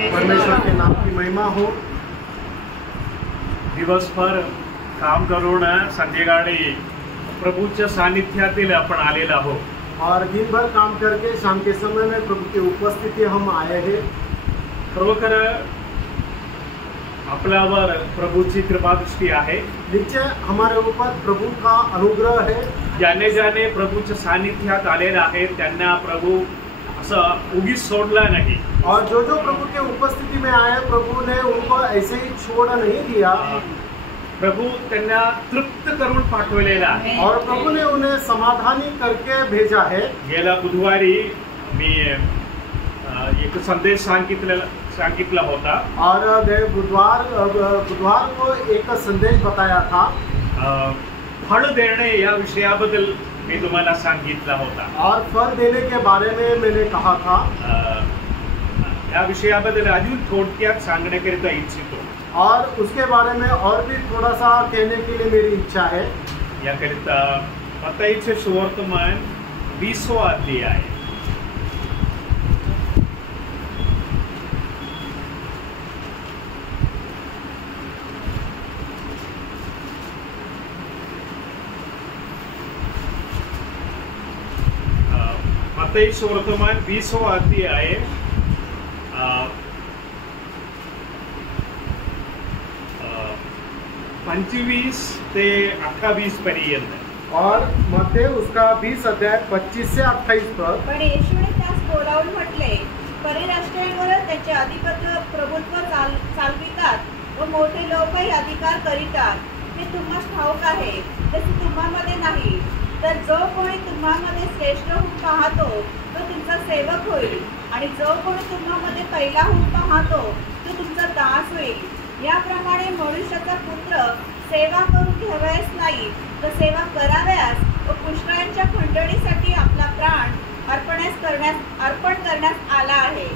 परमेश्वर के नाम की महिमा हो। दिवसभर काम करून संध्याकाळी प्रभूच्या सानिध्यातील आपण आलेला आहोत और दिन भर काम करके शाम के समय में प्रभु की उपस्थिति हम आए हैं। खरोखर आपल्यावर प्रभूची कृपादृष्टी आहे। नीचे हमारे ऊपर प्रभु का अनुग्रह है। ज्याने ज्याने प्रभूच्या सानिध्यात आलेला आहे त्यांना प्रभू असं उगीच सोडला नाही। और जो जो प्रभु के उपस्थिति में आए प्रभु ने उनको ऐसे ही छोड़ नहीं दिया। प्रभु त्यांना तृप्त करून पाठवलेला आहे और प्रभु ने उन्हें समाधानी करके भेजा है। गेल्या बुधवारी मी एक संदेश सांगितला होता और गए बुधवार को एक संदेश बताया था। फळ देणे या विषयाबद्दल मी तुम्हाला सांगितला होता और फल देने के बारे में मैंने कहा था। या विषयाबद्दल अजून थोडक्यात सांगण्याकरिता इच्छितो और उसके बारे में और भी थोड़ा सा कहने के लिए मेरी इच्छा है। याकरिता मत्ताईचे सुवर्तमान 20वां अध्याय मत्ताई सुवर्तमान 20वां अध्याय 25 ते 28 पर्यंत और मत्ते उसका 20 अध्याय 25 से 28 पर। पण येशूने त्यास बोलावून म्हटले, परराष्ट्रीयांवर त्याचे अधिपत्य प्रभुत्व चालवितात व मोठे लोकही अधिकार करीतात, हे तुम्हास ठाऊक आहे, तसे तुम्हामध्ये नाही। तर जो कोणी तुम्हामध्ये श्रेष्ठ होऊन पाहतो तो तुमचा सेवक होईल, आणि जो कोणी तुम्हामध्ये पहिला होऊन पाहतो तो तुमचा दास होईल। याप्रमाणे मनुष्याचा पुत्र सेवा करून घ्यावयास नाही, तर सेवा करावयास व पुष्कळांच्या खंडणीसाठी आपला प्राण अर्पण करण्यास आला आहे।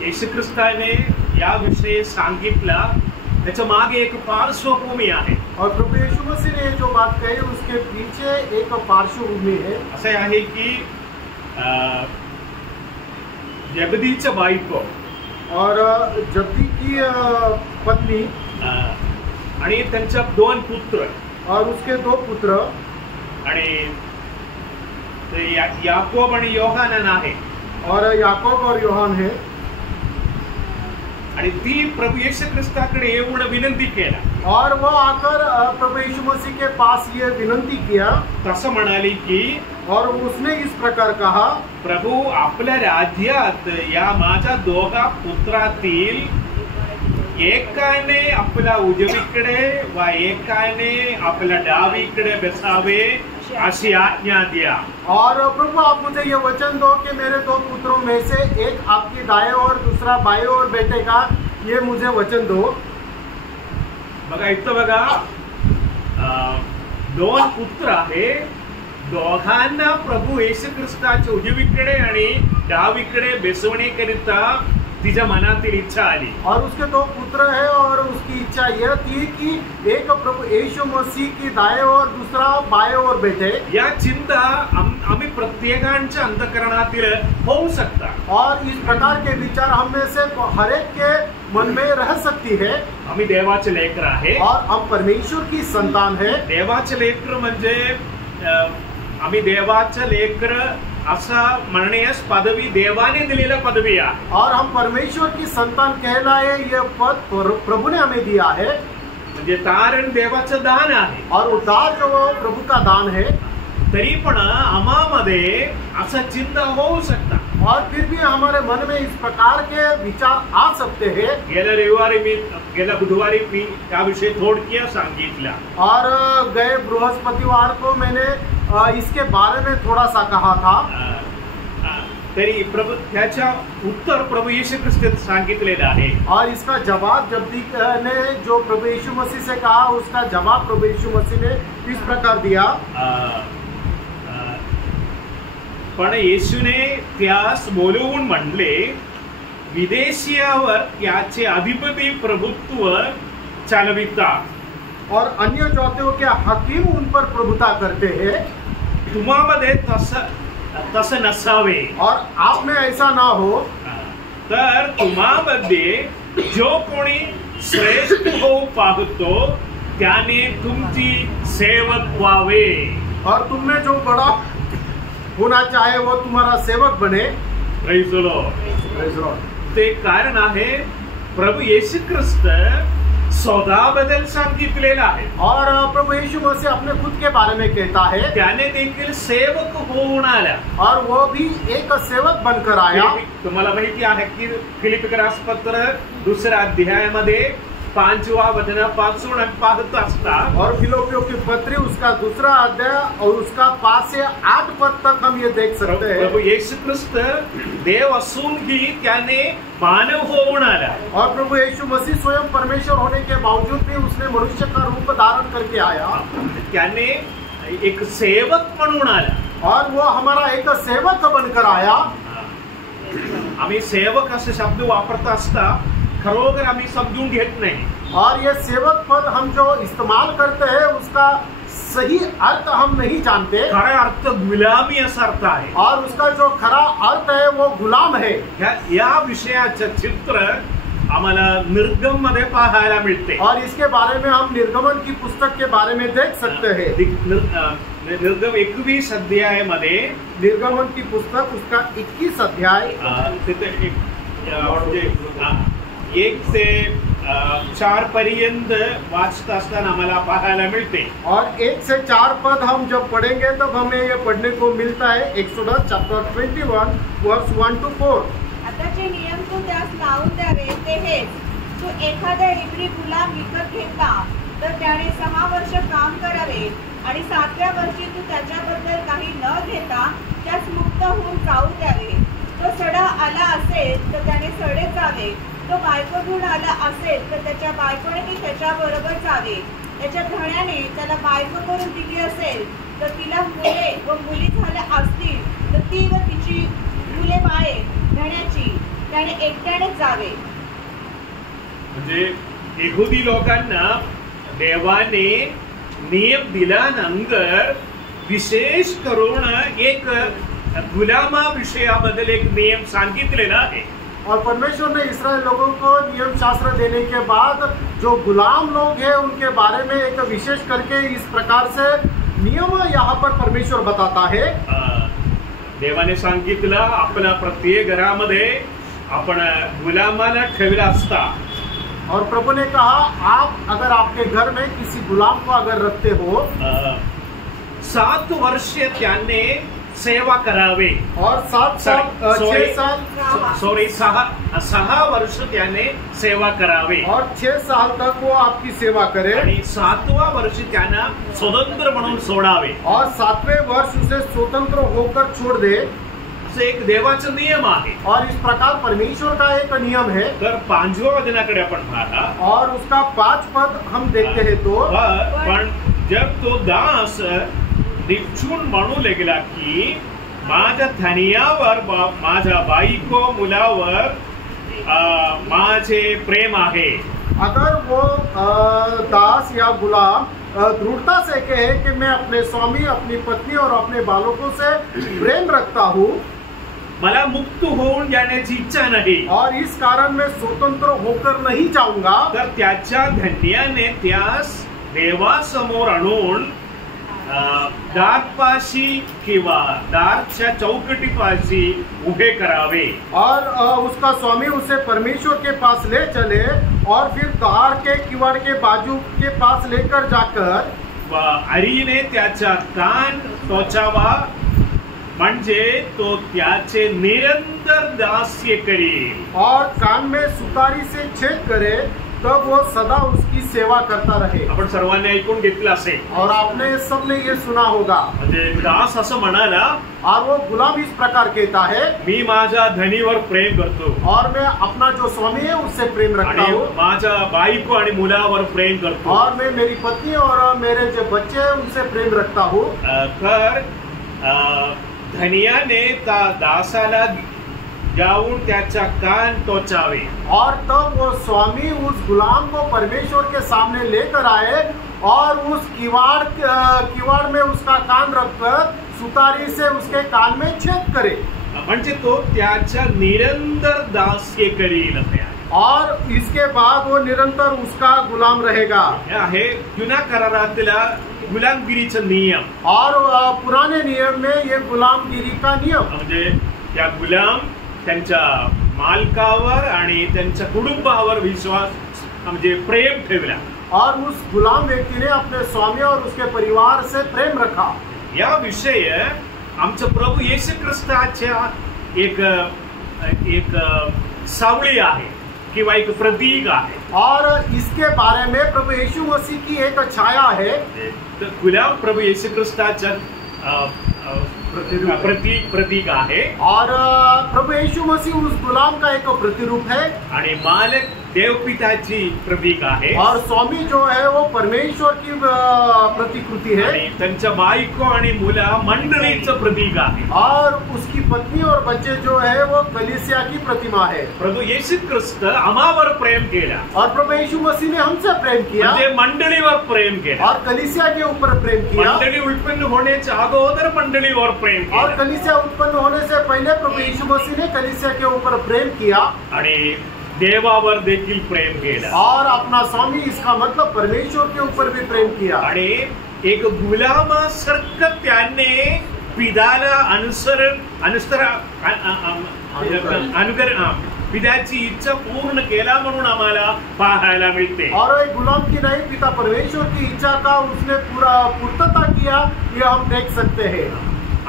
येशू ख्रिस्ताने या विषयी सांगितला, त्याच्या मागे एक पार्श्वभूमी आहे। और प्रभु यीशु मसीह ने जो बात कही उसके पीछे एक पार्श्वभूमी है। असे आहे की जबदीच्या बायको और जब्दी की पत्नी आणि त्यांच्या 2 पुत्र और उसके 2 पुत्र आणि याकोब आणि योहानन आहे। और याकोब और योहान है। आणि ती प्रभू येशू ख्रिस्ताकडे येऊन विनंती केला और वो आकर प्रभु यीशु मसीह के पास ये विनंती किया। तसं म्हणाली की, और उसने इस प्रकार कहा, प्रभू आपल्या राज्यात या माझ्या 2 पुत्रातील एकाने आपल्या उजवीकडे व एकाने आपल्या डावीकडे बसावे अशी आज्ञा द्या। और प्रभु आप मुझे ये वचन दो कि मेरे 2 पुत्रों में से एक आपकी दाएं और दूसरा बाएं ओर बैठेगा, ये मुझे वचन दो। बघा इथं बघा 2 पुत्र आहे, दोघांना प्रभू येशू ख्रिस्ताच्या उजवीकडे आणि डावीकडे बसवण्याकरिता तिच्या मनातील इच्छा आली। और उसके 2 पुत्र है और उसकी इच्छा यह थी कि एक प्रभु यीशु मसीह की दाएं और दूसरा बाएं ओर बैठे। या चिंता आम्ही प्रत्येकांच्या अंतःकरणातील होऊ शकता। और इस प्रकार के विचार हम में से हर एक के मन में रह सकती है। आम्ही देवाचे लेकर आहे और हम परमेश्वर की संतान है। देवाचे लेकर म्हणजे आम्ही देवाचे लेकर असा म्हणण्यास पदवी देवाने दिलेला पदवी आहे। और हम परमेश्वर की संतान कहलाए यह पद प्रभु ने हमें दिया है। म्हणजे तारण देवाचं दान आहे और उद्धार जो प्रभु का दान है। तरी पण आम्हामध्ये असा चिंता होऊ शकता और फिर भी हमारे मन में इस प्रकार के विचार आ सकते हैं। गेल्या बुधवारी मी त्याविषयी थोडक्यात सांगितलं। और गए बृहस्पतिवार को मैंने इसके बारे में थोड़ा सा कहा था। तरी प्रभु त्याच्या उत्तर प्रभु येशू ख्रिस्त सांगितलेलं आहे। और इसका जवाब जब्दी ने जो प्रभु यीशु मसीह से कहा उसका जवाब प्रभु यीशु मसीह ने इस प्रकार दिया। पण येशूने त्यास बोलवून म्हणले, विदेशियावर त्याचे अधिपती प्रभुत्व चालवितात और अन्य जातियों के हकीम उन पर प्रभुता करते हैं। तुम्हामध्ये तसं नसावे. और आप में ऐसा ना हो. तर तुम्हामध्ये जो कोणी श्रेष्ठ होऊ पाहतो त्याने तुमची सेवक व्हावे. और तुम में जो बड़ा होना चाहे वो तुम्हारा सेवक बने. Praise the Lord. ते कारण आहे प्रभू येशू ख्रिस्त स्वतःबद्दल सांगितलेलं आहे. और प्रभु यीशु मसीह अपने खुद के बारे में कहता है. त्याने देखील सेवक होऊन आला. और वो भी एक सेवक बनकर आया. तुम्हाला माहिती आहे की फिलिपिकरास पत्र 2 अध्यायामध्ये 5व्या वचनापासून पाहत असता. और फिलिपियों की पत्री उसका 2 अध्याय और उसका 5 से 8 पद तक हम ये देख सकते हैं. प्रभू येशू ख्रिस्त देव असूनही त्याने मानव होऊन आला. और प्रभु यीशु मसीह स्वयं परमेश्वर होने के बावजूद भी उसने मनुष्य का रूप धारण करके आया. त्याने एक सेवक म्हणून आला. और वो हमारा एक सेवक बनकर आया. आम्ही सेवक असे शब्द वापरत असता खरोखर आम्ही समजून घेत नाही. और ये सेवक पद हम जो इस्तेमाल करते हैं उसका सही अर्थ हम नहीं जानते. खरा अर्थ गुलामी असा अर्थ आहे. और उसका जो खरा अर्थ है वो गुलाम है. या विषयाचं चित्र आम्हाला निर्गम मध्ये पाहायला मिळते. और इसके बारे में हम निर्गमन की पुस्तक के बारे में देख सकते हैं. निर्गम 21 अध्यायामध्ये निर्गमन की पुस्तक उसका 21 अध्याय तिथे 1 से 4 पर्यंत वाचत असताना आम्हाला पाहायला मिळते. और 1 से 4 पद हम जब पढ़ेंगे तब हमें ये पढ़ने को मिलता है. एक्सोडस चैप्टर 21 वर्स 1 to 4. आता जे नियम तू त्यास लावून द्यावे ते हेच. तू एखादा इब्री गुलाम विकत घेतला तर त्याने 6 वर्ष काम करावे आणि 7व्या वर्षी तू त्याच्याबद्दल काही न घेता त्यास मुक्त होऊन जाऊ द्यावे. तो सडा आला असेल तर त्याने सडे जावे. तो बायको घेऊन आला असेल तर त्याच्या बायकोने त्याच्या बरोबर जावे. त्याच्या धण्याने त्याला बायको करून दिली असेल तर तिला मुले व मुली झाल्या असतील तर ती व तिची मुले बाळे धण्याची त्याने एकट्यानेच जावे. म्हणजे यहुदी लोकांना देवाने नियम दिल्यानंतर विशेष करून एक गुलामा विषयाबद्दल एक नियम सांगितलेला आहे. और परमेश्वर ने इस्राएल लोगों को नियम शास्त्र देने के बाद जो गुलाम लोग हैं उनके बारे में एक विशेष करके इस प्रकार से नियम यहाँ पर परमेश्वर बताता है. देवाने सांगितलं आपल्या प्रत्येक घरामध्ये आपण गुलामाला ठेवला असता. और प्रभु ने कहा आप अगर आपके घर में किसी गुलाम को अगर रखते हो 7 वर्ष त्याने सेवा करावे. और 6 वर्ष त्याने सेवा करावे. और 6 साल तक वो आपकी सेवा करे. आणि 7व्या वर्षी त्यांना स्वतंत्र म्हणून सोडावे. और 7वें वर्ष उसे स्वतंत्र होकर छोड़ दे. असे एक देवाचा नियम आहे. और इस प्रकार परमेश्वर का एक नियम है. तर 5व्या वचनाकडे आपण पाहता. और उसका 5 पद हम देखते हैं तो पण जब तो दास निश्चून म्हणू लागला की माझ्या धनियावर माझ्या बायको मुलावर माझे प्रेम आहे. अगर वो दास या गुलाम दृढ़ता से कहे कि मैं अपने स्वामी अपनी पत्नी और अपने बालकों से प्रेम रखता हूँ. मला मुक्त होऊन जाण्याची इच्छा नाही. और इस कारण मैं स्वतंत्र होकर नहीं जाऊंगा. तर त्याच्या धन्याने त्यास देवासमोर आणून दारपाशी किंवा दारच्या चौकटीपाशी उभे करावे. और उसका स्वामी उसे परमेश्वर के पास ले चले और फिर द्वार के किवाड़ के बाजू के पास लेकर जाकर आरीने त्याचा कान टोचावा म्हणजे तो त्याचे निरंतर दास्य करेल. और कान में सुतारी से छेद करे तब वो सदा उसकी सेवा करता रहे. आपण सर्वांनी ऐकून घेतलं असेल. और आपने सबने ये सुना होगा. म्हणजे दास असं म्हणाला. और वो गुलाम इस प्रकार कहता है मी माझ्या धनीवर प्रेम करतो. और मैं अपना जो स्वामी है उससे प्रेम रखता हूँ. माझ्या बायको आणि मुलावर प्रेम करतो. और मैं मेरी पत्नी और मेरे जो बच्चे हैं उनसे प्रेम रखता हूँ. तर धनियाने त्या दासाला जाऊन त्याचा कान टोचावे. और तब वो स्वामी उस गुलाम को परमेश्वर के सामने लेकर आए और उस किवाड़ में उसका कान रखकर सुतारी से उसके कान में छेद करे। म्हणजे तो त्याच्या निरंतर दास्य करील असे आहे. और इसके बाद वो निरंतर उसका गुलाम रहेगा। हे आहे जुन्या करारातला गुलामगिरीचा नियम. और पुराने नियम में ये गुलामगिरी का नियम, म्हणजे त्या गुलाम त्यांच्या मालकावर आणि त्यांच्या कुटुंबावर विश्वास म्हणजे प्रेम ठेवला. और उस गुलाम व्यक्ति ने अपने स्वामी और उसके परिवार से प्रेम रखा. या विषय आमचं प्रभू येशू ख्रिस्ताच्या एक सावली आहे किंवा एक प्रतीक आहे. और इसके बारे में प्रभु यीशु मसीह की एक छाया है. गुलाम प्रभु येशू ख्रिस्ताच्या प्रतीक आहे. और प्रभु यीशु मसीह उस गुलाम का एक प्रतिरूप है. आणि मालक देवपिताची प्रतीक आहे. और स्वामी जो है वो परमेश्वर की प्रतिकृति है. आणि त्यांच्या बायको आणि मुला मंडळीचं प्रतीक आहे. और उसकी पत्नी और बच्चे जो है वो कलीसिया की प्रतिमा है. प्रभू येशू ख्रिस्त आम्हावर प्रेम केला. और प्रभु यीशु मसीह ने हमसे प्रेम किया. म्हणजे मंडळीवर प्रेम केला. और कलीसिया के ऊपर प्रेम किया. मंडळी उत्पन्न होण्याच्या अगोदर मंडळीवर प्रेम केला. और कलीसिया उत्पन्न होने से पहले प्रभु यीशु मसीह ने कलीसिया के ऊपर प्रेम किया. आणि देवावर देखील प्रेम केला. और अपना स्वामी, इसका मतलब परमेश्वर के ऊपर भी प्रेम किया. आणि एक गुलामासारखं त्याने पित्याला पित्याची इच्छा पूर्ण केला म्हणून आम्हाला पाहायला मिळते. और एक गुलाम की नहीं, पिता परमेश्वर की इच्छा का उसने पूर्तता किया, ये हम देख सकते हैं.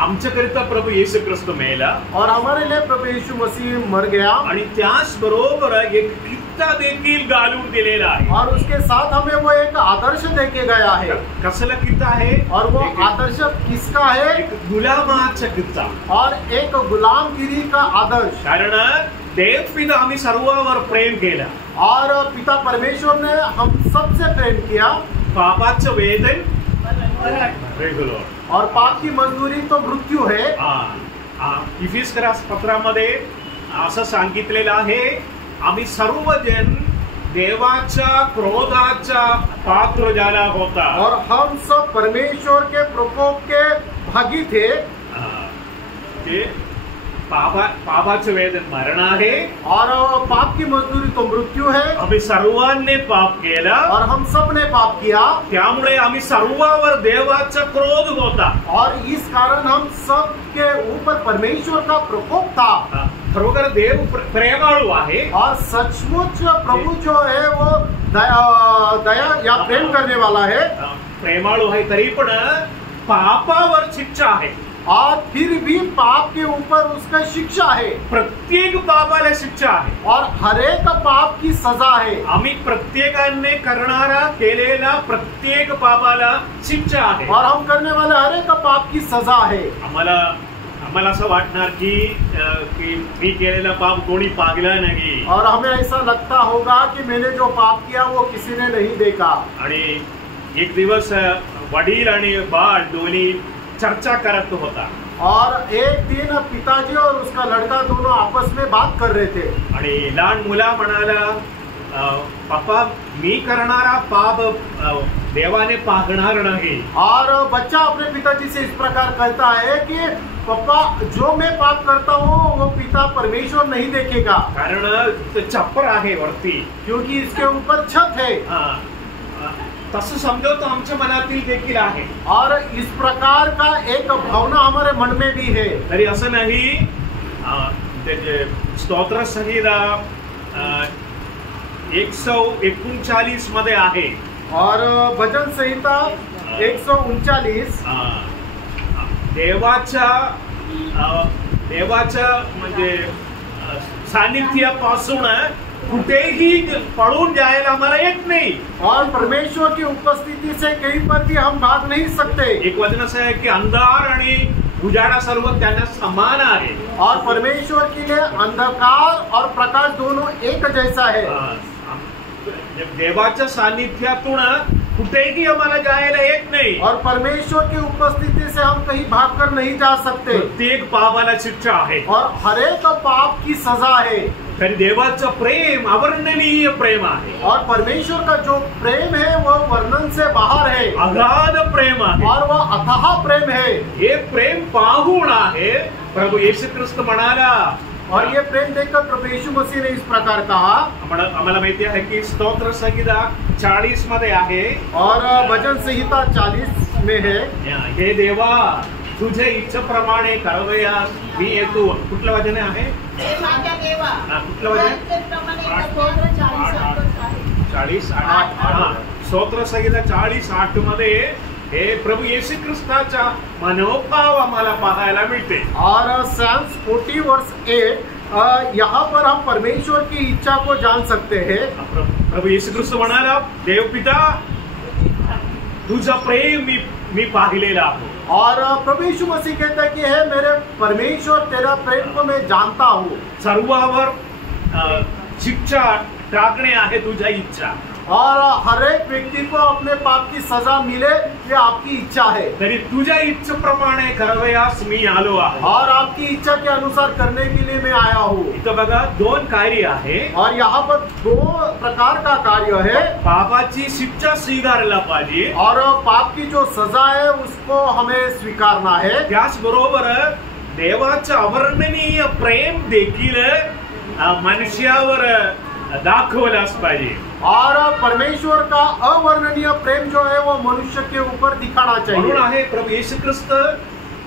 आमच्याकरिता प्रभू येशू ख्रिस्त मेला. और हमारे लिए प्रभु यीशु मसीह मर गया. आणि त्याच बरोबर एक कित्ता देखील घालून दिलेला आहे. और उसके साथ हमें वो एक आदर्श देके गया है. कसला कित्ता आहे? और वो आदर्श किसका है? एक गुलामाचा कित्ता. और एक गुलामगिरी का आदर्श. कारण देवपिता आम्ही सर्वांवर प्रेम केला. और पिता परमेश्वर ने हम सबसे प्रेम किया. पापाचं वेदन और पाप की मजदूरी तो मृत्यू है. इफिसकर पत्रामध्ये असं सांगितलेलं आहे, आम्ही सर्वजण देवाच्या क्रोधाचा पात्र झाला होता. और हम सब परमेश्वर के प्रकोप के भागी थे. पापाचं वेदन मरण आहे. और पाप की मजदूरी तो मृत्यू है. आम्ही सर्वांनी पाप केला. और हम सब ने पाप किया. त्यामुळे आम्ही सर्वांवर देवाचा क्रोध होता. और इस कारण हम सब के ऊपर परमेश्वर का प्रकोप था. खरोखर देव प्रेमाळू आहे. और सचमुच प्रभु जो है वो दया या प्रेम करने वाला है. प्रेमाळू आहे तरी पण पापावर शिक्षा आहे. और फिर भी पाप के ऊपर उसका शिक्षा है. प्रत्येक पापाला शिक्षा आहे. और हर एक पाप की सजा है. आम्ही प्रत्येकाने करणारा केलेला प्रत्येक पापाला शिक्षा आहे. और हम करने वाले हर एक पाप की सजा है. आम्हाला असं वाटणार की मी केलेला पाप कोणी पागला नाही. और हमें ऐसा लगता होगा कि मैंने जो पाप किया वो किसी ने नहीं देखा. आणि एक दिवस वडील आणि बाळ दोन्ही चर्चा करत होता. और एक दिन पिताजी और उसका लड़का दोनों आपस में बात कर रहे थे. आणि लहान मुला म्हणाला, पापा मी करणारा पाप देवाने पाहणार नाही. और बच्चा अपने पिताजी से इस प्रकार कहता है कि पापा जो मैं पाप करता हूँ वो पिता परमेश्वर नहीं देखेगा. कारण छप्पर आहे वरती, क्योंकि इसके ऊपर छत है. तसं समजवतो आमच्या मनातील देखील आहे. और इस प्रकार का एक भावना हमारे मन में भी है. तरी असं नाही. स्तोत्र संहिता 139 मध्ये आहे. और भजन संहिता 139 देवाच्या म्हणजे सानिध्यापासून कुठेही पळून जायला आम्हाला येत नाही. और परमेश्वर की उपस्थिति से कहीं पर भी हम भाग नहीं सकते. एक वचन असं आहे की अंधार आणि उजाडा सर्व त्यांना समान आहे. और परमेश्वर के लिए अंधकार और प्रकाश दोनों एक जैसा है. देवाच्या सानिध्यातून कुठेही आम्हाला जायला येत नाही. और परमेश्वर की उपस्थिति से हम कहीं भागकर नहीं जा सकते. प्रत्येक पापाला शिक्षा आहे. और हर एक पाप की सजा है. तरी देवाचं प्रेम अवर्णनीय प्रेम आहे. और परमेश्वर का जो प्रेम है वह वर्णन से बाहर है. अगाध प्रेम आहे. और वह अथाह प्रेम है. हे प्रेम पाहून आहे प्रभू येशू ख्रिस्त म्हणाला. और ये प्रेम देखकर प्रभु यीशु मसीह ने इस प्रकार कहा. आम्हाला माहिती आहे की स्तोत्र संहिता 40 मध्ये आहे. और भजन संहिता 40 में है. हे देवा तुझे इच्छेप्रमाणे करावयास मी येतो. कुठलं वचन आहे? हे माझ्या देवा कुठलं वचन? 40:8. स्तोत्र संहिता 40:8 मध्ये हे प्रभु येशू ख्रिस्ताचा मनोभाव आम्हाला पाहायला मिळते. और Psalms 40 वर्स 8 यहाँ पर हम परमेश्वर की इच्छा को जान सकते हैं. प्रभु येशू ख्रिस्त म्हणाला, देव पिता तुझा प्रेम मी पाहिलेला आहे. और प्रभु यीशु मसीह कहता है कि हे मेरे परमेश्वर तेरा प्रेम को मैं जानता हूँ. सर्वावर शिक्षा टाकणे आहे तुझा इच्छा. और हर एक व्यक्ति को अपने पाप की सजा मिले ये आपकी इच्छा है. तरी तुझ्या इच्छेप्रमाणे करावयास मी आलो आहे. और आपकी इच्छा के अनुसार करने के लिए मैं आया हूँ. इथं बघा 2 कार्य आहे. और यहाँ पर 2 प्रकार का कार्य है. पापाची शिक्षा स्वीकारला पाहिजे और पाप की जो सजा है उसको हमें स्वीकारना है. त्याचबरोबर देवाचं अवर्णनीय प्रेम देखील मनुष्यावर दाखवलाच पाहिजे. और परमेश्वर का अवर्णनीय प्रेम जो है वो मनुष्य के ऊपर दिखाना चाहिए. म्हणून आहे प्रभु येशू ख्रिस्त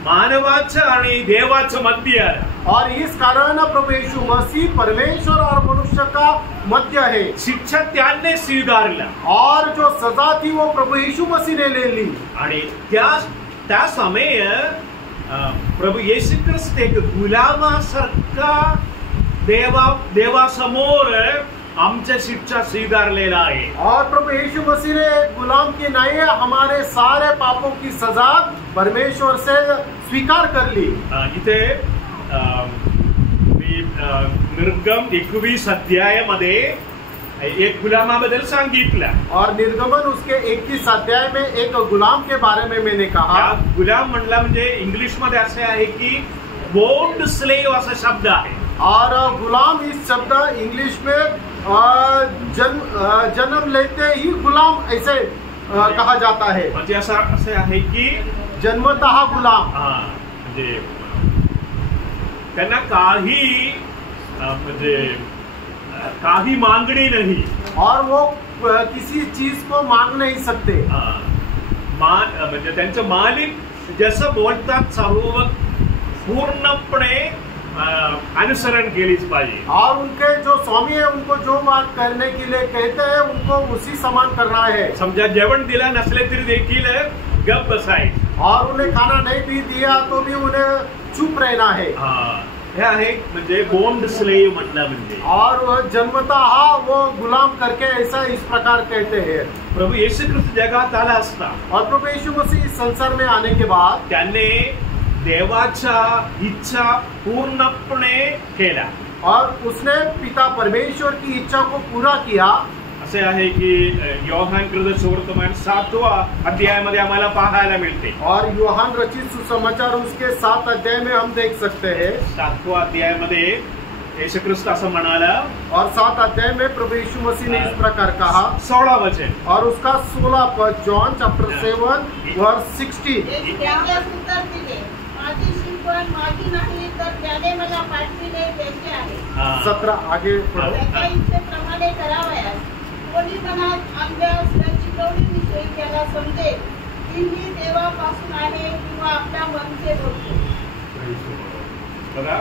मानवाचं आणि देवाचं मध्य आहे. और इस कारण प्रभु यीशु मसीह परमेश्वर और मनुष्य का मध्य है. शिक्षा त्याने स्वीकारला और जो सजा थी वो प्रभु यीशु मसीह ने ले ली. आणि त्या समय प्रभु येशू ख्रिस्त एक गुलामासारखा देवासमोर आमच्या शिक्षा स्वीकारलेला आहे. और प्रभु यीशु मसीह ने गुलाम की नहीं हमारे सारे पापों की सजा परमेश्वर से स्वीकार कर ली. इथे निर्गम 21 अध्यायामध्ये एक गुलामाबद्दल सांगितलं. और निर्गमन उसके 21 अध्याय में एक गुलाम के बारे में मैंने कहा. गुलाम म्हणला म्हणजे इंग्लिश मध्ये असे आहे की बॉन्ड स्लेव असा शब्द आहे. और गुलाम इस शब्द इंग्लिश में जन्म लेते ही गुलाम ऐसे कहा जाता है. म्हणजे असे आहे की जन्मतः गुलाम. म्हणजे त्यांना काही म्हणजे काही मागणी नाही. और वो किसी चीज को मांग नहीं सकते. म्हणजे त्यांचं मालिक जसं बोलतात सर्व पूर्णपणे अनुसरण केलीच पाहिजे. और उनके जो स्वामी है उनको जो बात करने के लिए कहते हैं उनको उसी समान करना है. समजा जेवण दिला नसले तरी देखील गप बसायचं. और उन्हें खाना नहीं भी दिया तो भी उन्हें चुप रहना है. हे आहे म्हणजे बॉन्ड स्लेव म्हटलं म्हणजे. और जन्मतः वो गुलाम करके ऐसा इस प्रकार कहते हैं. प्रभु येशू ख्रिस्त जगात आला असता और प्रभु यीशु मसीह इस संसार में आने के बाद त्याने देवाच्या इच्छा पूर्णपणे केला. और उसने पिता परमेश्वर की इच्छा को पूरा किया. असे आहे की योहान कृत सुवर्तमान 7 अध्यायामध्ये आम्हाला पाहायला मिळते. और योहान रचित सुसमाचार उसके 7 अध्याय में हम देख सकते हैं. 7 अध्यायामध्ये येशू ख्रिस्त असं म्हणाला. और 7 अध्याय में प्रभु यीशु मसीह ने इस प्रकार कहा. 16 वचन और उसका 16 पद जॉन चैप्टर 7 वर्स 16. माझी शिकवण माझी नाही तर त्याने मला पाठविले त्याचे आहे. 17 आगे पढ़ो. त्याच्या इच्छेप्रमाणे करावयास कोणी मनात आणल्यास त्याची कवडीविषयी त्याला समजेल की ही देवापासून आहे किंवा आपल्या मनसे बोलतो. बघा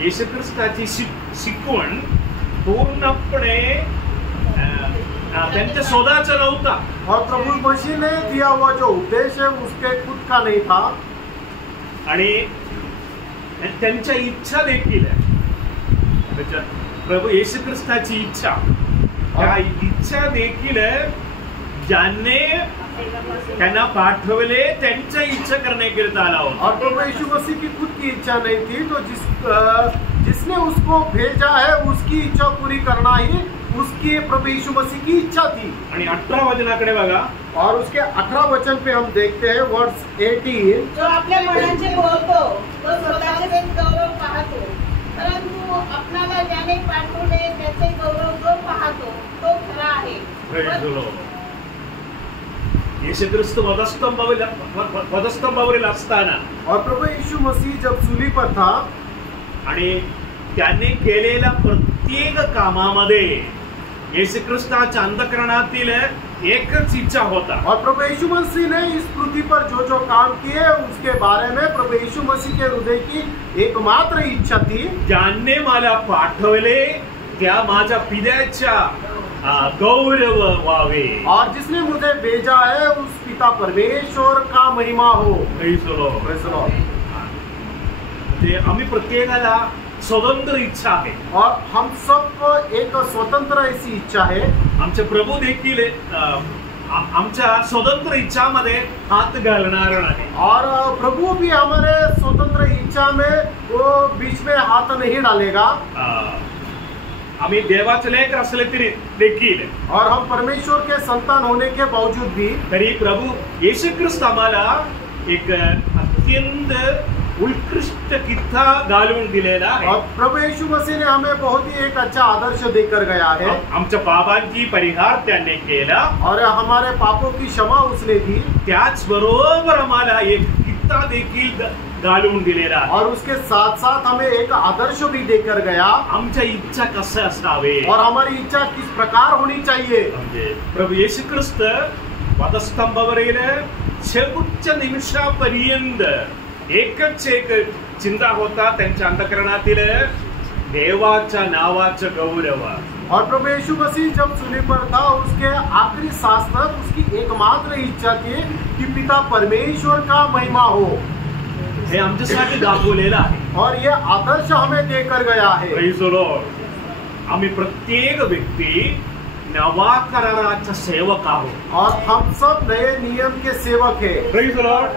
येशू ख्रिस्ताची शिकवण पूर्णपणे त्यांच्या स्वतःचा नव्हता. और प्रभु मसीह ने दिया हुआ जो उपदेश है उसके खुद का नहीं था. आणि त्यांच्या इच्छा देखील प्रभु येशू ख्रिस्ताची इच्छा त्या इच्छा देखील ज्याने त्यांना पाठवले त्यांच्या इच्छा करण्याकरिता आला होता. और प्रभु यीशु मसीह की खुद की इच्छा नहीं थी तो जिसने उसको भेजा है उसकी इच्छा पूरी करना ही उसकी प्रभु यीशु मसीह की इच्छा थी। आणि 18 वचनाकडे बघा, और उसके 18 वचन पे हम देखते हैं वर्स 18, जो आपल्या मनाचे बोलतो तो स्वतःचे गौरव पाहतो, परंतु आपणाला ज्याने पाठवले त्याचे गौरव जो पाहतो तो खरा आहे। Praise the Lord. येशू ख्रिस्त वधस्तंभावरील असताना और प्रभु यीशु मसीह जब सूली पर था आणि त्याने केलेल्या प्रत्येक कामामध्ये येशू ख्रिस्ताच्या अंतःकरणातील एकच इच्छा होता। और प्रभु यीशु मसीह ने इस पृथ्वी पर जो जो काम किए उसके बारे में प्रभु यीशु मसीह के हृदय की एकमात्र इच्छा थी, ज्याने मला पाठवले त्या माझ्या पित्याच्या गौरव व्हावे, और जिसने मुझे भेजा है उस पिता परमेश्वर का महिमा हो। Praise the Lord. Praise the Lord. म्हणजे आम्ही प्रत्येकाला स्वतंत्र इच्छा आहे, और हम सबको एक स्वतंत्र ऐसी इच्छा है। आमचे प्रभू देखील आमच्या स्वतंत्र इच्छामध्ये हात घालणार नाही। और प्रभु भी हमारे स्वतंत्र इच्छा में वो बीच में हाथ नहीं डालेगा। आम्ही देवाचे लेकर असले तरी देखील, और हम परमेश्वर के संतान होने के बावजूद भी तरी प्रभू येशू ख्रिस्त आम्हाला एक अत्यंत उत्कृष्ट किस्सा घालून दिलेला आहे। और प्रभु यीशु मसीह ने हमें बहुत ही एक अच्छा आदर्श देकर गया है। आमच्या पापांची परिहार त्याने केला, और हमारे पापों की क्षमा उसने दी। त्याचबरोबर आम्हाला एक किस्सा देखील घालून दिलेला आहे, और उसके साथ साथ हमें एक आदर्श भी देकर गया। आमच्या इच्छा कशा असावे और हमारी इच्छा किस प्रकार होनी चाहिए। म्हणजे प्रभू येशू ख्रिस्त वधस्तंभावरील शेवटच्या निमिषापर्यंत एकच एक चिंता होता त्यांच्या अंतःकरणातील देवाच्या नावाचं गौरव। और प्रभु यीशु मसीह जब सूली पर था उसके आखिरी सांस तक उसकी एकमात्र इच्छा थी कि पिता परमेश्वर का महिमा हो। हे आमच्यासाठी दाखवलेलं आहे, और ये आदर्श हमें देकर गया है। Praise the Lord. आम्ही प्रत्येक व्यक्ती नवा कराराचा सेवक आहोत, और हम सब नए नियम के सेवक हैं। Praise the Lord.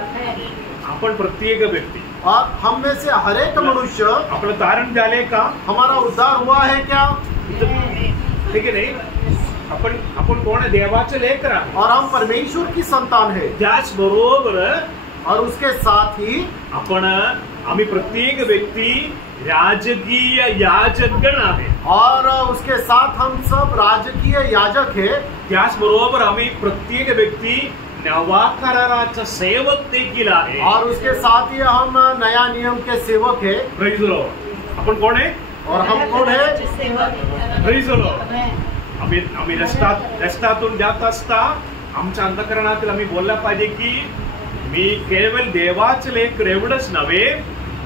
आपण प्रत्येक व्यक्ती, और हम में से हर एक मनुष्य, आपलं तारण झाले का? हमारा उद्धार हुआ है क्या? ठीक आहे नाही? आपण कोण आहे? देवाचे लेकर आहे, और हम परमेश्वर की संतान है। त्याचबरोबर और उसके साथ ही आम्ही प्रत्येक व्यक्ती राजकीय याजकगण आहे, और उसके साथ हम सब राजकीय याजक है। त्याचबरोबर आम्ही प्रत्येक व्यक्ती नवा कराराचा सेवक देखील आहे, और उसके साथ ही हम नया नियम के सेवक है। Praise the Lord. आपण कोण आहे? और हम कौन है? Praise the Lord. आम्ही रस्त्यातून जात असता आमच्या अंतःकरणातील आम्ही बोलला पाहिजे की मी केवळ देवाचे लेकर एवढंच नव्हे,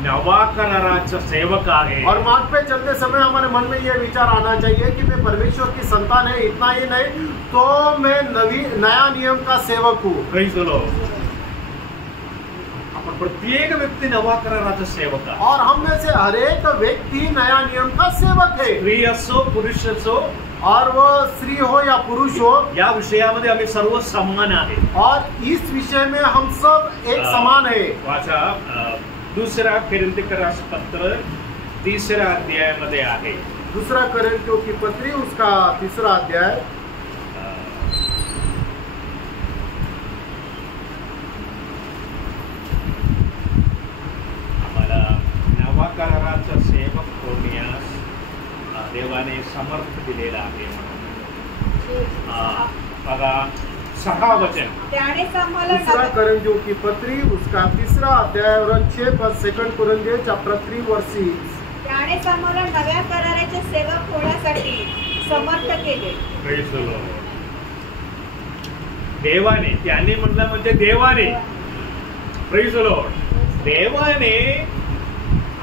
नवा कराराचा सेवक आहे। और मार्ग पे चलते समय हमारे मन में ये विचार आना चाहिए कि मैं परमेश्वर की संतान है, इतना ही नहीं तो मैं नया नियम का सेवक हूँ। Praise the Lord. आपण प्रत्येक व्यक्ती नवा कराराचा सेवक आहे, और हम में से हर एक व्यक्ति नया नियम का सेवक है। स्त्री असो पुरुष असो, और वो स्त्री हो या पुरुष हो, या विषयामध्ये आम्ही सर्व समान आहे। और इस विषय में हम सब एक समान है। वाचा दुसरा कोरिन्थीकर पत्र 3 अध्यायामध्ये आहे। दूसरा कोरिन्थियों की पत्री उसका 3 अध्याय। आम्हाला नवा कराराचा सेवक होण्यास देवाने समर्थ दिलेला आहे। बघा 6 वचन, त्यानेच आम्हाला दूसरा कोरिन्थियों की पत्री उसका 3 अध्याय और 6 पद। 2 कोरिन्थियंस चैप्टर 3 वर्स 6। त्यानेच आम्हाला नव्या कराराचे सेवक होण्यासाठी समर्थ केले। Praise the Lord. देवाने, त्याने म्हटलं म्हणजे देवाने, Praise the Lord. देवाने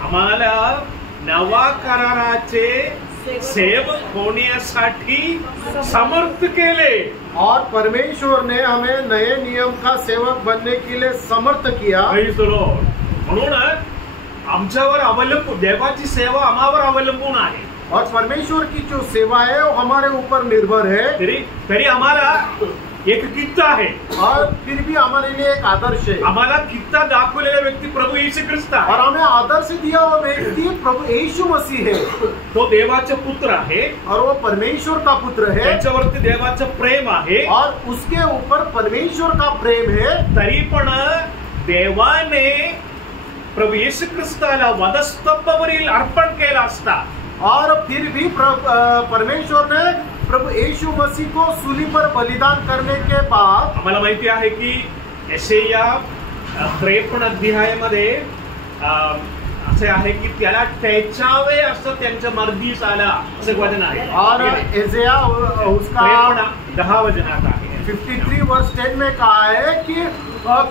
आम्हाला नवा कराराचे सेवक होण्यासाठी समर्थ केले। और परमेश्वर ने हमें नए नियम का सेवक बनने के लिए समर्थ किया। Praise the Lord. म्हणून आमच्यावर अवलंबून देवाची सेवा आम्हावर अवलंबून आहे, और परमेश्वर की जो सेवा है वो हमारे ऊपर निर्भर है। तरी आम्हाला एक कित्ता आहे. और फिर भी हमारे लिए एक आदर्श है. आम्हाला कित्ता दाखवलेला व्यक्ती प्रभू येशू ख्रिस्त और आहे. हमें आदर्श दिया हुआ व्यक्ति प्रभु यीशु मसीह है. तो देवाचा पुत्र आहे. और वो परमेश्वर का पुत्र है. त्याच्यावरती देवाचं प्रेम आहे. और उसके ऊपर परमेश्वर का प्रेम है. तरी पण देवाने प्रभु येशू ख्रिस्ताला वधस्तंभावरील अर्पण केला असता. और फिर भी परमेश्वर ने प्रभु यीशु मसीह को सूली पर बलिदान करने के बाद आम्हाला माहिती आहे की यशाया 53 अध्यायामध्ये असे आहे की त्याला त्याच्यावे असं त्यांच्या मर्जीस आला असं वचन आहे. और यशाया उसका 10 वचनात आहे. 53 वर्ष 10 में कहा है कि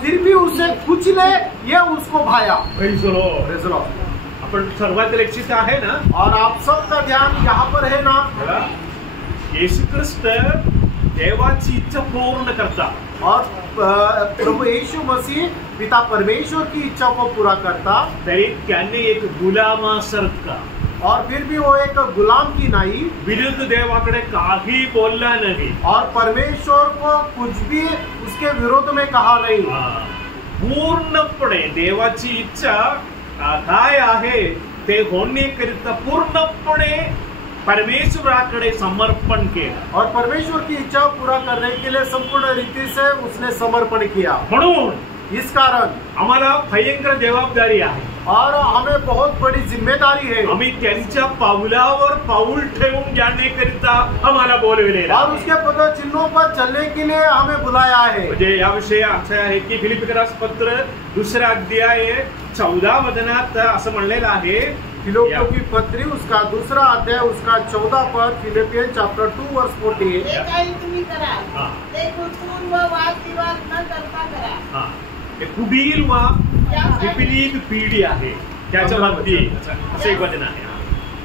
फिर भी उसे कुछ ले ये उसको भाया. Praise the Lord. आपण सर्वात लक्षित आहे ना. और आप सबका ध्यान यहाँ पर है ना. येशू ख्रिस्त देवाची इच्छा पूर्ण करता. और प्रभु यीशु मसीह पिता परमेश्वर की इच्छा को पूरा करता. तरी त्यांनी एक गुलामासारखा और फिर भी वो एक गुलाम की नाही. विरुद्ध देवाकडे काही बोलला नाही. और परमेश्वर को कुछ भी उसके विरोध में कहा नहीं. पूर्णपणे देवाची इच्छा काय आहे ते होण्याकरिता पूर्णपणे परमेश्वराकडे समर्पण केलं. और परमेश्वर की इच्छा पूरा करने के लिए संपूर्ण रीति से उसने समर्पण किया. म्हणून इस कारण आम्हाला भयंकर जबाबदारी आहे. और हमें बहुत बड़ी जिम्मेदारी है. आम्ही त्यांच्या पावलावर पाऊल ठेवून जाण्याकरिता आम्हाला बोलविलेला. और उसके पद चिन्हों पर चलने के लिए हमें बुलाया है. म्हणजे याविषयी असं आहे की फिलिप्पियरास पत्र 2 अध्याय 14 वचनात असं म्हणलेलं आहे. फिलिप्पियों की पत्री उसका 2 अध्याय उसका 14 पद. फिलिपियन चैप्टर 2 वर्स 14. जे काही तुम्ही करा ते कुठून व वादविवाद न करता करा. पुढील वा विपरीत पिढी आहे त्याच्या मध्ये असं एक वचन आहे.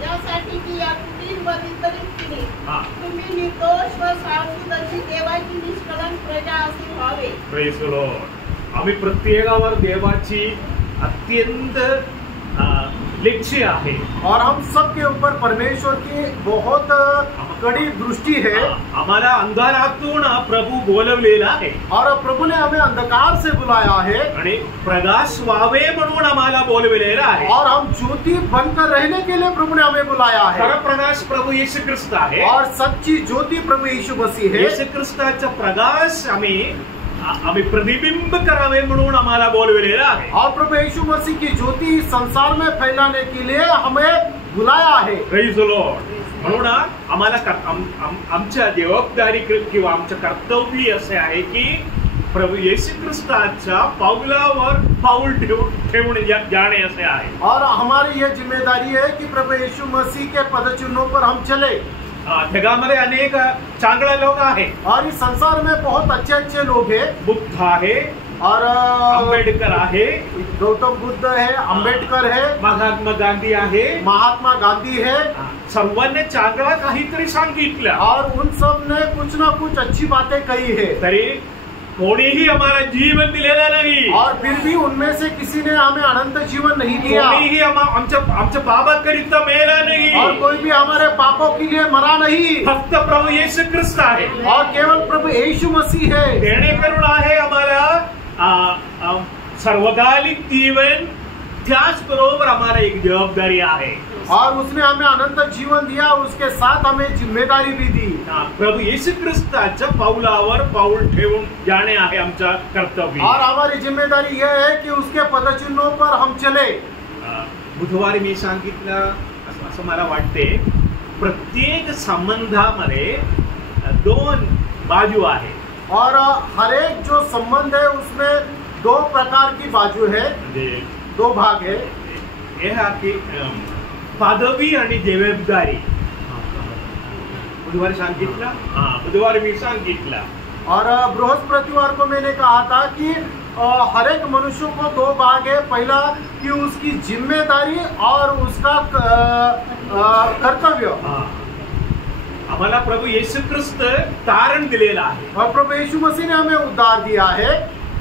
यासाठी की या कुटील व वितरित पिढी तुम्ही निर्दोष व सावध अशी देवाची निष्कलंक प्रजा असे व्हावे. Praise the Lord. आम्ही प्रत्येकावर देवाची अत्यंत लक्ष्य आहे. और हम सबके ऊपर परमेश्वर की बहुत कड़ी दृष्टी है. आम्हाला अंधारातून प्रभू बोलवलेला आहे. और प्रभु ने हमें अंधकार से बुलाया है. आणि प्रकाश व्हावे म्हणून आम्हाला बोलवलेला आहे. और हम ज्योति बनकर रहने के लिए प्रभु ने हमें बुलाया है. खरा प्रकाश प्रभू येशू ख्रिस्त आहे. और सच्ची ज्योति प्रभु यीशु मसीह है. येशू ख्रिस्ताचा प्रकाश आम्ही प्रतिबिंब करावे म्हणून आम्हाला बोलवलेला आहे. और प्रभु यीशु मसीह की ज्योति संसार में फैलाने के लिए हमें बुलाया है. Praise the Lord. म्हणून आम्हाला आमच्या जबाबदारी किंवा आमचं कर्तव्य असे आहे की प्रभू येशू ख्रिस्ताच्या पावलावर पाऊल ठेवून जाणे असे आहे. और हमारी यह जिम्मेदारी है कि प्रभु यीशु मसीह के पदचिन्हों पर हम चले. जगामध्ये अनेक चांगले लोक आहे. और इस संसार में बहुत अच्छे अच्छे लोग हैं. बुद्ध आहे. और आंबेडकर आहे. गौतम बुद्ध है. आंबेडकर है. महात्मा गांधी आहे. महात्मा गांधी है. सर्वांनी चांगला काहीतरी सांगितलं. और उन सब ने कुछ ना कुछ अच्छी बातें कही है. तरी कोणीही हमारा जीवन दिलेला नाही. और फिर भी उनमें से किसी ने हमें अनंत जीवन नहीं दिया. कोणीही आमच्या पापाकरिता मेला नाही. और कोई भी हमारे पापों के लिए मरा नहीं. फक्त प्रभू येशू ख्रिस्त आहे. और केवल प्रभु यीशु मसीह है. जेणेकरून आहे आम्हाला सर्वकालिक जीवन. त्याचबरोबर आम्हाला एक जबाबदारी आहे. और उसने हमें अनंत जीवन दिया. उसके साथ हमें जिम्मेदारी भी दी. प्रभु येशू ख्रिस्ताच्या पावलावर पाऊल ठेवून जाणे आहे आमचा कर्तव्य. और हमारी जिम्मेदारी यह है कि उसके पदचिन्हों पर हम चले. बुधवारी मी सांगितलं असं मला वाटते प्रत्येक संबंधामध्ये 2 बाजू आहे. और हर एक जो संबंध है उसमें 2 प्रकार की बाजू है. 2 भाग है. की पदवी आणि जबाबदारी. बुधवारी सांगितलं. बुधवारी मी सांगितलं. और बृहस्पतिवार को मैंने कहा था कि हर एक मनुष्य को 2 भाग है. पहला कि उसकी जिम्मेदारी और उसका कर्तव्य. आम्हाला प्रभु येशू ख्रिस्त तारण दिलेला आहे. और प्रभु यीशु मसीह ने हमें उद्धार दिया है.